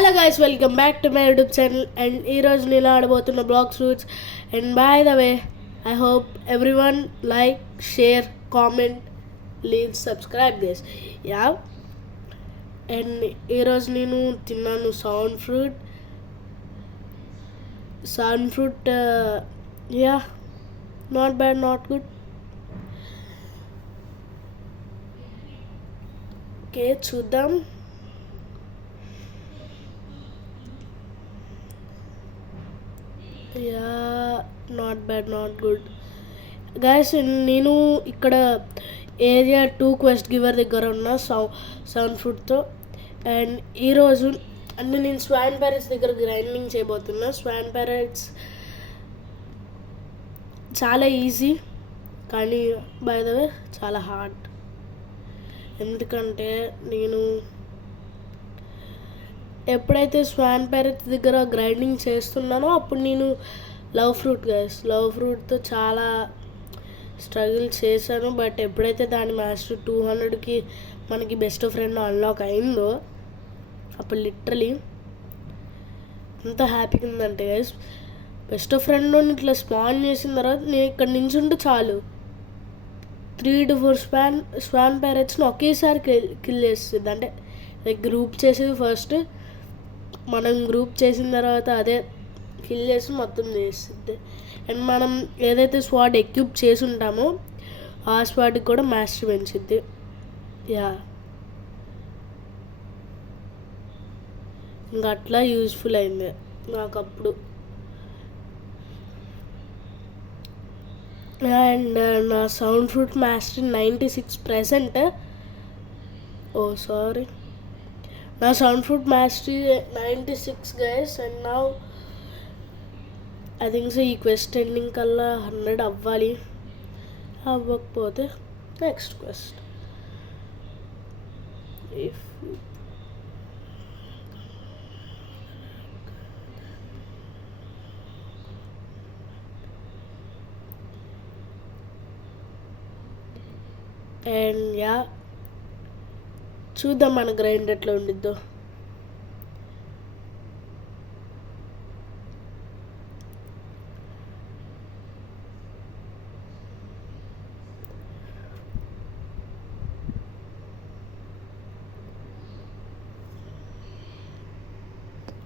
Hello guys, welcome back to my YouTube channel and ఈరోజు నేను ఆడబోతున్న Blox Fruits and by the way I hope everyone like share comment please subscribe this ya and ఈరోజు నేను తిన్నాను sound fruit ya not bad not good okay చూద్దాం. Ya not bad not good guys. నేను ఇక్కడ area 2 quest giver దగ్గర ఉన్న sound ఫ్రూట్తో and ఈరోజు అంటే నేను స్వాన్ ప్యారెట్స్ దగ్గర గ్రైండింగ్ చేయబోతున్నా. స్వాన్ ప్యారెట్స్ చాలా ఈజీ కానీ బై ద వే చాలా హార్డ్, ఎందుకంటే నేను ఎప్పుడైతే స్వాన్ ప్యారెట్స్ దగ్గర గ్రైండింగ్ చేస్తున్నానో అప్పుడు నేను లవ్ ఫ్రూట్తో చాలా స్ట్రగుల్ చేశాను. బట్ ఎప్పుడైతే దాని మాస్టర్ 200కి మనకి బెస్ట్ ఫ్రెండ్ అన్లాక్ అయిందో అప్పుడు లిటరలీ ఎంత హ్యాపీగా ఉందంటే గైస్, బెస్ట్ ఫ్రెండ్ ఇట్లా స్పాన్ చేసిన తర్వాత నేను ఇక్కడ నించుంటే చాలు 3 to 4 స్వాన్ ప్యారెట్స్ని ఒకేసారి కిల్ చేస్తుంది. అంటే లైక్ గ్రూప్ చేసేది ఫస్ట్, మనం గ్రూప్ చేసిన తర్వాత అదే కిల్ చేసి మొత్తం చేస్తుంది. అండ్ మనం ఏదైతే స్వాడ్ ఎక్విప్ చేసి ఉంటామో ఆ స్వాడ్కి కూడా మాస్టర్ పెంచుద్ది. యా ఇంకా అట్లా యూస్ఫుల్ అయింది నాకు అప్పుడు. అండ్ నా సౌండ్ ఫ్రూట్ మాస్టర్ 96%. ఓ సారీ, నా sound fruit mastery 96 guys. And నా ఐ థింక్ సో ఈ క్వెస్ట్ ఎండింగ్ కల్లా 100 అవ్వాలి. అవ్వకపోతే నెక్స్ట్ క్వెస్ట్. అండ్ యా చూద్దాం మన గ్రైండ్ ఎట్లా ఉండిద్దో.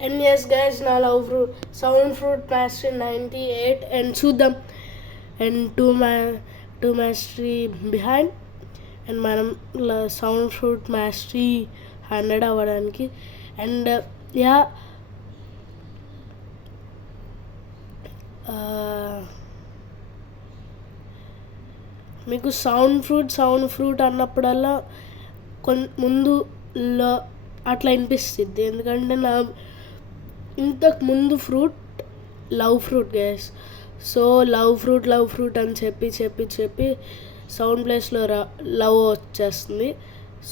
అండ్ ఎస్ గైస్, నా సౌండ్ ఫ్రూట్ మాస్టరీ 98 అండ్ చూద్దాం. And two mastery behind and మనం సౌండ్ ఫ్రూట్ మాస్టరీ 100 అవ్వడానికి. అండ్ యా మీకు సౌండ్ ఫ్రూట్ అన్నప్పుడల్లా ముందులో అట్లా అనిపిస్తుంది, ఎందుకంటే నా ఇంతకు ముందు fruit love fruit guys. So love fruit అని చెప్పి సౌండ్ ప్లేస్లో లవ్ వచ్చేస్తుంది.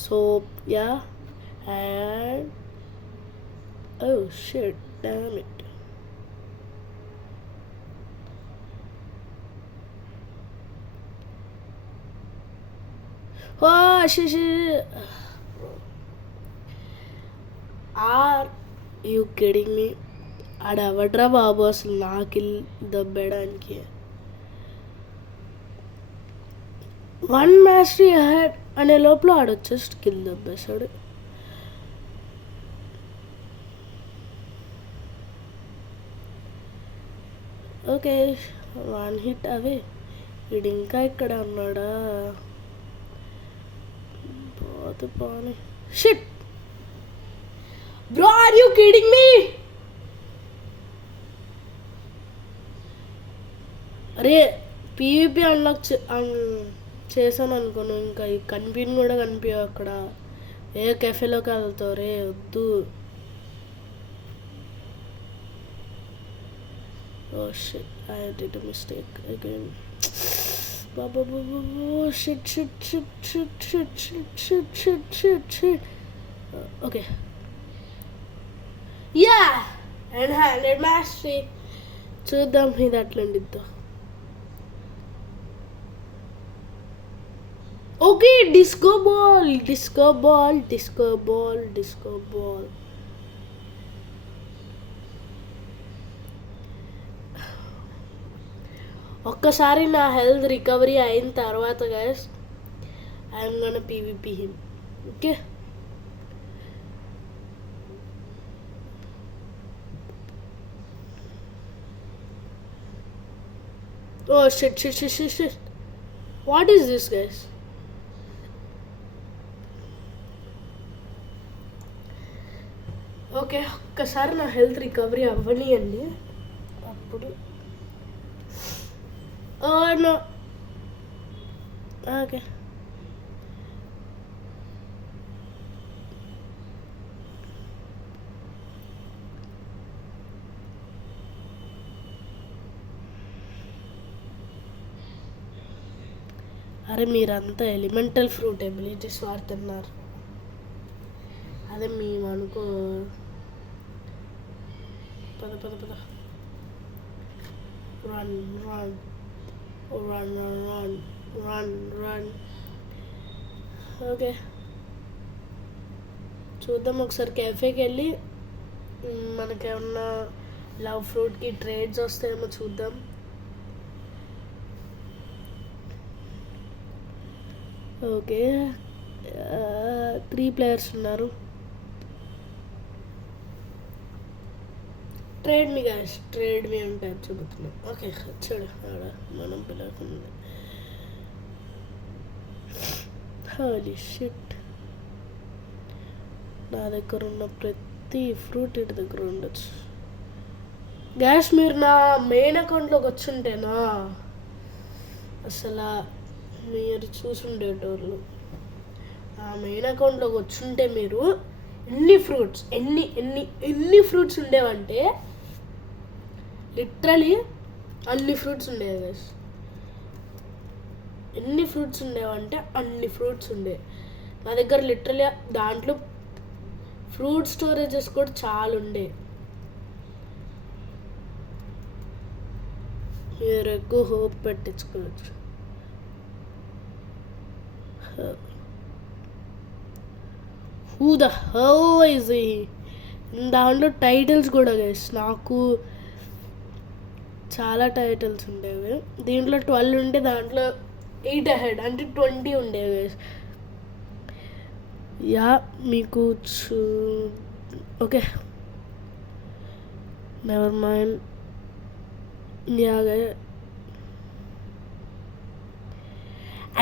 So ya and oh shit damn it. Are you kidding me? ఆడవడ్రా బాబు అసలు నాకు దబ్బడానికి 1 మాస్టరీ అహెడ్ అనే లోపల ఆడొచ్చేసి కిల్ దబ్బేశాడు. Okay 1 hit away. వీడు ఇంకా ఇక్కడ ఉన్నాడా? పోనీ shit bro, are you kidding me? అరే పీవీపీ అన్లాక్ చేశాను అనుకోను, ఇంకా ఈ కనిపించి కూడా కనిపించవు అక్కడ. ఏ కెఫేలోకి వెళ్తావు రే, వద్దు. Oh shit, I did a mistake again. Okay yeah and 100 mastery. చూద్దాం ఇది అట్లా ఉండిద్దో. Okay, disco ball. ఒక్కసారి నా హెల్త్ రికవరీ అయిన తర్వాత guys I'm gonna PVP him. Okay, oh shit. What is this, guys? Okay, ఒక్కసారి నా హెల్త్ రికవరీ అవ్వనియండి, అప్పుడు నో. ఓకే, అరే మీరంతా ఎలిమెంటల్ ఫ్రూట్ ఎబిలిటీస్ వాడుతున్నారు, అదే మేము అనుకో. పద పద పద, run run run run run run. Okay, చూద్దాం ఒకసారి కెఫేకి వెళ్ళి మనకేమన్నా లవ్ ఫ్రూట్కి ట్రేడ్స్ వస్తాయేమో చూద్దాం. ఓకే, 3 players ఉన్నారు. ట్రేడ్ మీ గాయస్, ట్రేడ్ మీ అంటే చెబుతున్నాం. ఓకే, చూడు ఆడ మనం పిల్లకుంది. హోలీ షిట్, నా దగ్గర ఉన్న ప్రతి ఫ్రూట్ ఇటు దగ్గర ఉండొచ్చు. గ్యాస్ మీరు నా మెయిన్ అకౌంట్లోకి వచ్చుంటేనా అసలు మీరు చూసుండేటోళ్ళు. ఆ మెయిన్ అకౌంట్లోకి వచ్చుంటే మీరు ఎన్ని ఫ్రూట్స్ ఉండేవంటే లిటరలీ అన్ని ఫ్రూట్స్ ఉండేవి గైస్. ఎన్ని ఫ్రూట్స్ ఉండేవంటే అన్ని ఫ్రూట్స్ ఉండే నా దగ్గర. లిటరలీ దాంట్లో ఫ్రూట్ స్టోరేజెస్ కూడా చాలా ఉండే. మీరు ఎక్కువ హోప్ పెట్టించుకోవచ్చు. Who the hell is he? దాంట్లో టైటిల్స్ కూడా గైస్ నాకు చాలా టైటిల్స్ ఉండేవి. దీంట్లో 12 ఉంటే దాంట్లో 8 అహెడ్ అంటే 20 ఉండేవి గైస్. యా మీకు okay, never mind. Ya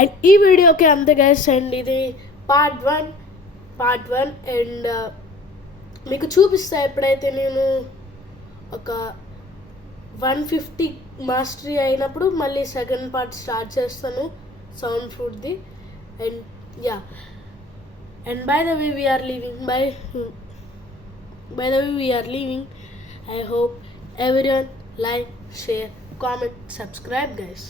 and ఈ వీడియోకి అంతే గైస్. అండ్ ఇది పార్ట్ వన్. అండ్ మీకు చూపిస్తా ఎప్పుడైతే నేను ఒక 150 మాస్టరీ అయినప్పుడు మళ్ళీ సెకండ్ పార్ట్ స్టార్ట్ చేస్తాను సౌండ్ ఫ్రూట్ది. And ya, and by the way we're leaving. I hope everyone like, share, comment, subscribe guys.